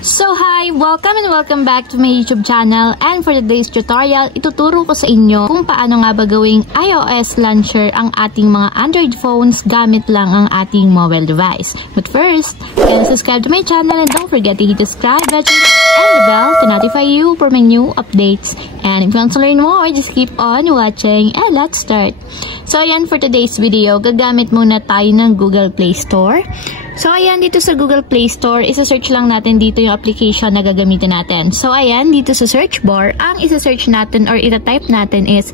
So hi! Welcome and welcome back to my YouTube channel, and for today's tutorial, ituturo ko sa inyo kung paano nga ba gawing iOS launcher ang ating mga Android phones gamit lang ang ating mobile device. But first, subscribe to my channel and don't forget to hit the subscribe button and the bell to notify you for my new updates. And if you want to learn more, just keep on watching and let's start. So ayan, for today's video, gagamit muna tayo ng Google Play Store. So, ayan, dito sa Google Play Store, isa-search lang natin dito yung application na gagamitin natin. So, ayan, dito sa search bar, ang isa-search natin or ita-type natin is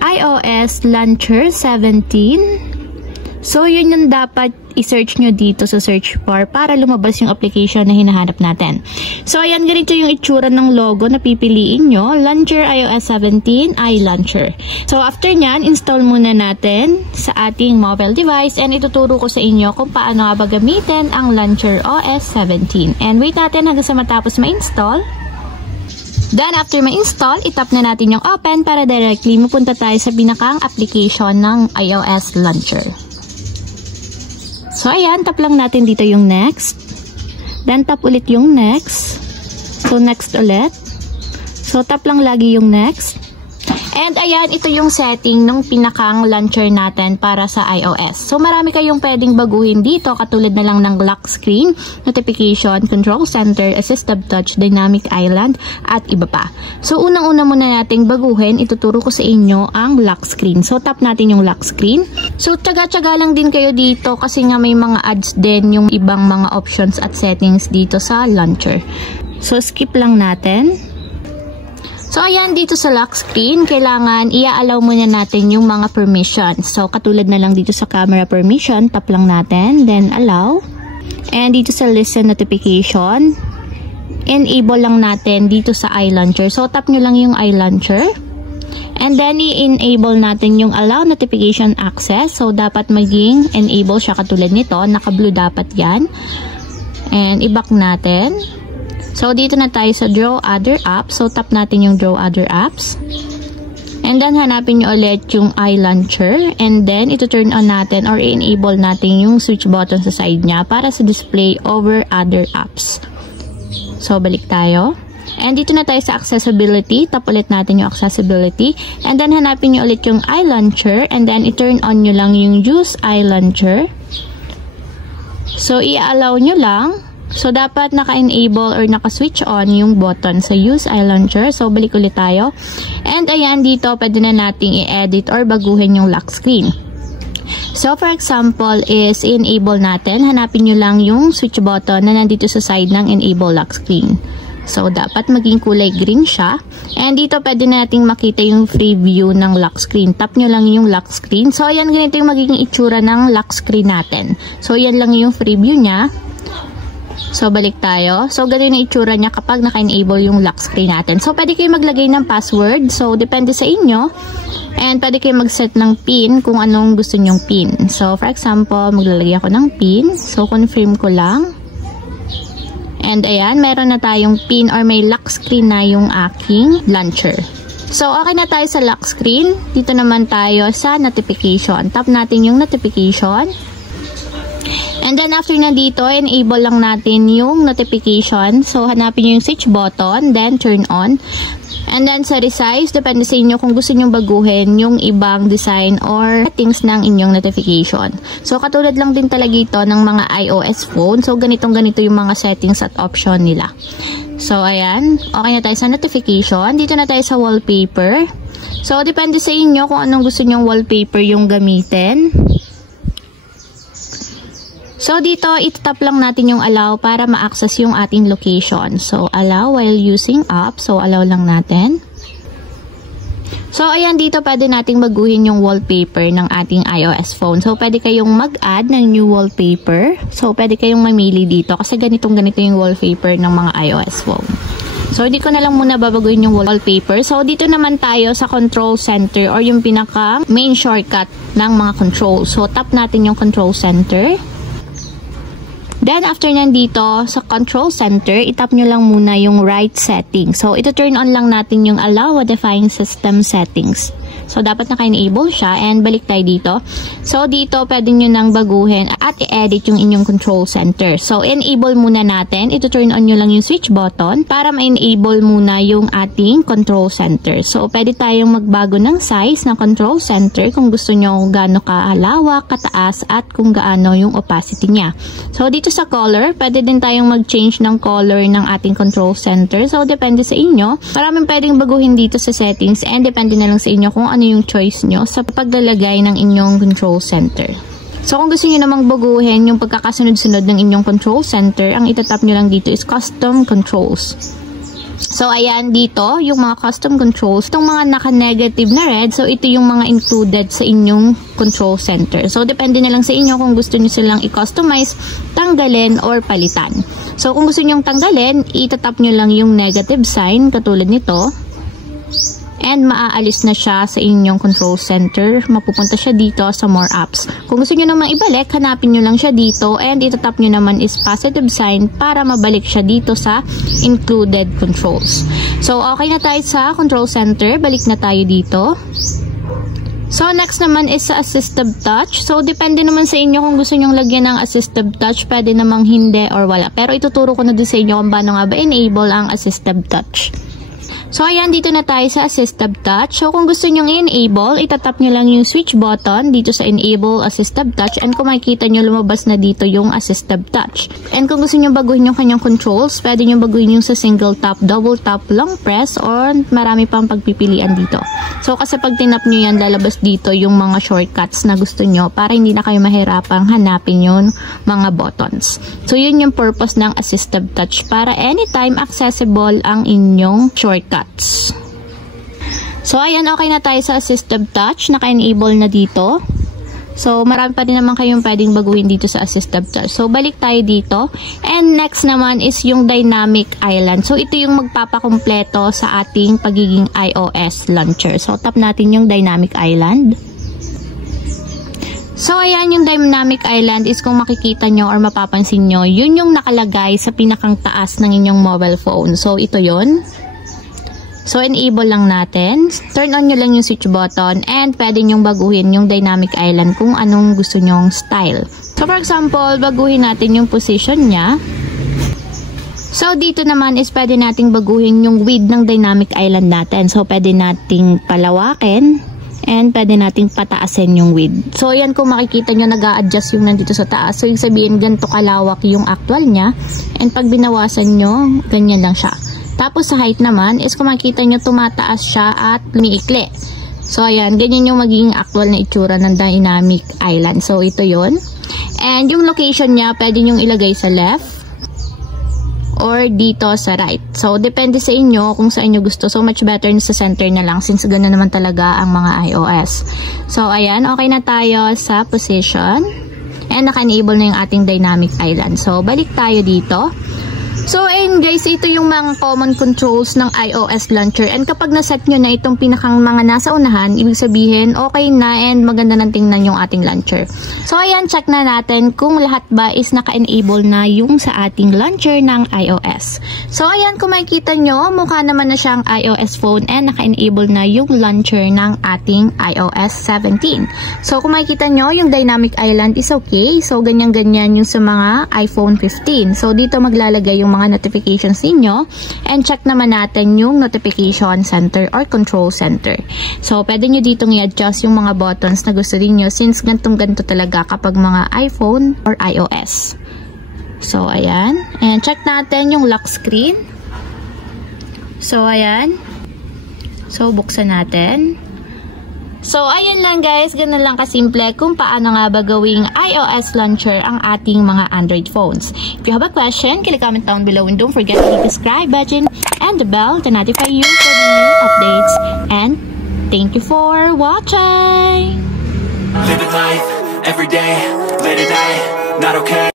iOS Launcher 17. So, yun yung dapat i-search nyo dito sa search bar para lumabas yung application na hinahanap natin. So, ayan, ganito yung itsura ng logo na pipiliin nyo. Launcher iOS 17 iLauncher. So, after nyan, install muna natin sa ating mobile device and ituturo ko sa inyo kung paano nga ba gamitin ang Launcher OS 17. And wait natin hanggang sa matapos ma-install. Then, after ma-install, itap na natin yung open para directly mapunta tayo sa pinakang application ng iOS Launcher. So, ayan, tap lang natin dito yung next. Then, tap ulit yung next. So, next ulit. So, tap lang lagi yung next. And, ayan, ito yung setting ng pinakang launcher natin para sa iOS. So, marami kayong pwedeng baguhin dito, katulad na lang ng lock screen, notification, control center, assistive touch, dynamic island, at iba pa. So, unang-una muna nating baguhin, ituturo ko sa inyo ang lock screen. So, tap natin yung lock screen. So, tsaga-tsaga lang din kayo dito kasi nga may mga ads din yung ibang mga options at settings dito sa launcher. So, skip lang natin. So, ayan, dito sa lock screen, kailangan i-allow muna natin yung mga permissions. So, katulad na lang dito sa camera permission, tap lang natin, then allow. And dito sa listen notification, enable lang natin dito sa iLauncher. So, tap nyo lang yung iLauncher. And then, i-enable natin yung allow notification access. So, dapat maging enable siya katulad nito. Naka-blue dapat yan. And, i-back natin. So, dito na tayo sa Draw Other Apps. So, tap natin yung Draw Other Apps. And then, hanapin nyo ulit yung iLauncher. And then, ito turn on natin or i-enable natin yung switch button sa side niya para sa display over other apps. So, balik tayo. And dito na tayo sa accessibility. Tap ulit natin yung accessibility. And then, hanapin nyo ulit yung iLauncher. And then, i-turn on nyo lang yung use iLauncher. So, i-allow nyo lang. So, dapat naka-enable or naka-switch on yung button sa use iLauncher. So, balik ulit tayo. And, ayan, dito, pwede na nating i-edit or baguhin yung lock screen. So, for example, is enable natin. Hanapin nyo lang yung switch button na nandito sa side ng enable lock screen. So, dapat maging kulay green siya. And dito, pwede nating makita yung free view ng lock screen. Tap nyo lang yung lock screen. So, ayan, ganito yung magiging itsura ng lock screen natin. So, ayan lang yung free view niya. So, balik tayo. So, ganito yung itsura niya kapag naka-enable yung lock screen natin. So, pwede kayo maglagay ng password. So, depende sa inyo. And, pwede kayo mag-set ng PIN kung anong gusto nyong PIN. So, for example, maglalagay ako ng PIN. So, confirm ko lang. And, ayan, meron na tayong PIN or may lock screen na yung aking launcher. So, okay na tayo sa lock screen. Dito naman tayo sa notification. Tap natin yung notification. And then, after na dito, enable lang natin yung notification. So, hanapin nyo yung switch button, then turn on. And then, sa resize, depende sa inyo kung gusto nyo baguhin yung ibang design or settings ng inyong notification. So, katulad lang din talaga ito ng mga iOS phone. So, ganitong-ganito yung mga settings at option nila. So, ayan. Okay na tayo sa notification. Dito na tayo sa wallpaper. So, depende sa inyo kung anong gusto nyong wallpaper yung gamitin. So, dito, itatap lang natin yung allow para ma-access yung ating location. So, allow while using app. So, allow lang natin. So, ayan, dito pwede nating baguhin yung wallpaper ng ating iOS phone. So, pwede kayong mag-add ng new wallpaper. So, pwede kayong mamili dito kasi ganitong-ganito yung wallpaper ng mga iOS phone. So, hindi ko na lang muna babaguhin yung wallpaper. So, dito naman tayo sa control center or yung pinaka main shortcut ng mga control. So, tap natin yung control center. Then, after nandito, sa control center, itap nyo lang muna yung right setting. So, ito turn on lang natin yung allow modifying system settings. So, dapat naka-enable siya and balik tayo dito. So, dito pwede nyo nang baguhin at i-edit yung inyong control center. So, enable muna natin. Ito turn on nyo lang yung switch button para ma-enable muna yung ating control center. So, pwede tayong magbago ng size ng control center kung gusto nyo gaano kalawak, kataas, at kung gaano yung opacity niya. So, dito sa color, pwede din tayong mag-change ng color ng ating control center. So, depende sa inyo. Maraming pwedeng baguhin dito sa settings and depende na lang sa inyo kung ano yung choice nyo sa paglalagay ng inyong control center. So, kung gusto nyo namang baguhin yung pagkakasunod-sunod ng inyong control center, ang itatap nyo lang dito is Custom Controls. So, ayan dito, yung mga custom controls, itong mga naka-negative na red, so ito yung mga included sa inyong control center. So, depende na lang sa inyo kung gusto nyo silang i-customize, tanggalin, or palitan. So, kung gusto nyo tanggalin, itatap nyo lang yung negative sign, katulad nito, and maaalis na siya sa inyong control center. Mapupunta siya dito sa more apps. Kung gusto nyo naman ibalik, hanapin nyo lang siya dito and itatap nyo naman is positive sign para mabalik siya dito sa included controls. So, okay na tayo sa control center. Balik na tayo dito. So, next naman is sa assistive touch. So, depende naman sa inyo kung gusto nyong lagyan ng assistive touch. Pwede namang hindi or wala. Pero ituturo ko na doon sa inyo kung paano nga ba enable ang assistive touch. So, ayan, dito na tayo sa Assistive Touch. So, kung gusto nyong i-enable, itatap nyo lang yung switch button dito sa Enable Assistive Touch. And kung makikita nyo, lumabas na dito yung Assistive Touch. And kung gusto nyo baguhin yung kanyang controls, pwede nyo baguhin yung sa single tap, double tap, long press, or marami pang pagpipilian dito. So, kasi pag tinap nyo yan, lalabas dito yung mga shortcuts na gusto nyo para hindi na kayo mahirapang hanapin yung mga buttons. So, yun yung purpose ng Assistive Touch para anytime accessible ang inyong shortcuts. So, ayan, okay na tayo sa Assistive Touch. Naka-enable na dito. So, marami pa din naman kayong pwedeng baguhin dito sa Assistive Touch. So, balik tayo dito. And next naman is yung Dynamic Island. So, ito yung magpapakumpleto sa ating pagiging iOS launcher. So, tap natin yung Dynamic Island. So, ayan yung Dynamic Island is kung makikita nyo or mapapansin nyo, yun yung nakalagay sa pinakang taas ng inyong mobile phone. So, ito yun. So, enable lang natin. Turn on nyo lang yung switch button and pwede nyong baguhin yung Dynamic Island kung anong gusto nyong style. So, for example, baguhin natin yung position niya. So, dito naman is pwede nating baguhin yung width ng Dynamic Island natin. So, pwede nating palawakin and pwede nating pataasin yung width. So, yan kung makikita nyo, nag-a-adjust yung nandito sa taas. So, yung sabihin, ganito kalawak yung actual niya. And pag binawasan nyo, ganyan lang siya. Tapos sa height naman is kung makikita nyo tumataas siya at lumiikli. So ayan, ganyan yung magiging actual na itsura ng Dynamic Island. So ito yon. And yung location niya pwede nyong ilagay sa left or dito sa right. So depende sa inyo kung saan nyo gusto. So much better sa center na lang since gano'n naman talaga ang mga iOS. So ayan, okay na tayo sa position. And naka-enable na yung ating Dynamic Island. So balik tayo dito. So, ayun guys, ito yung mga common controls ng iOS launcher. And kapag naset nyo na itong pinakang mga nasa unahan, ibig sabihin, okay na and maganda nang tingnan yung ating launcher. So, ayan, check na natin kung lahat ba is naka-enable na yung sa ating launcher ng iOS. So, ayan, kung makikita nyo, mukha naman na siyang iOS phone and naka-enable na yung launcher ng ating iOS 17. So, kung makikita nyo, yung Dynamic Island is okay. So, ganyan-ganyan yung sa mga iPhone 15. So, dito maglalagay yung mga notifications ninyo and check naman natin yung notification center or control center. So, pwede nyo dito i-adjust yung mga buttons na gusto niyo since gantong-ganto talaga kapag mga iPhone or iOS. So, ayan. And check natin yung lock screen. So, ayan. So, buksan natin. So, ayun lang guys, ganun lang kasimple kung paano nga ba gawing iOS launcher ang ating mga Android phones. If you have a question, comment down below and don't forget to hit the subscribe button and the bell to notify you for the new updates. And thank you for watching! Living life, every day, late at night, not okay.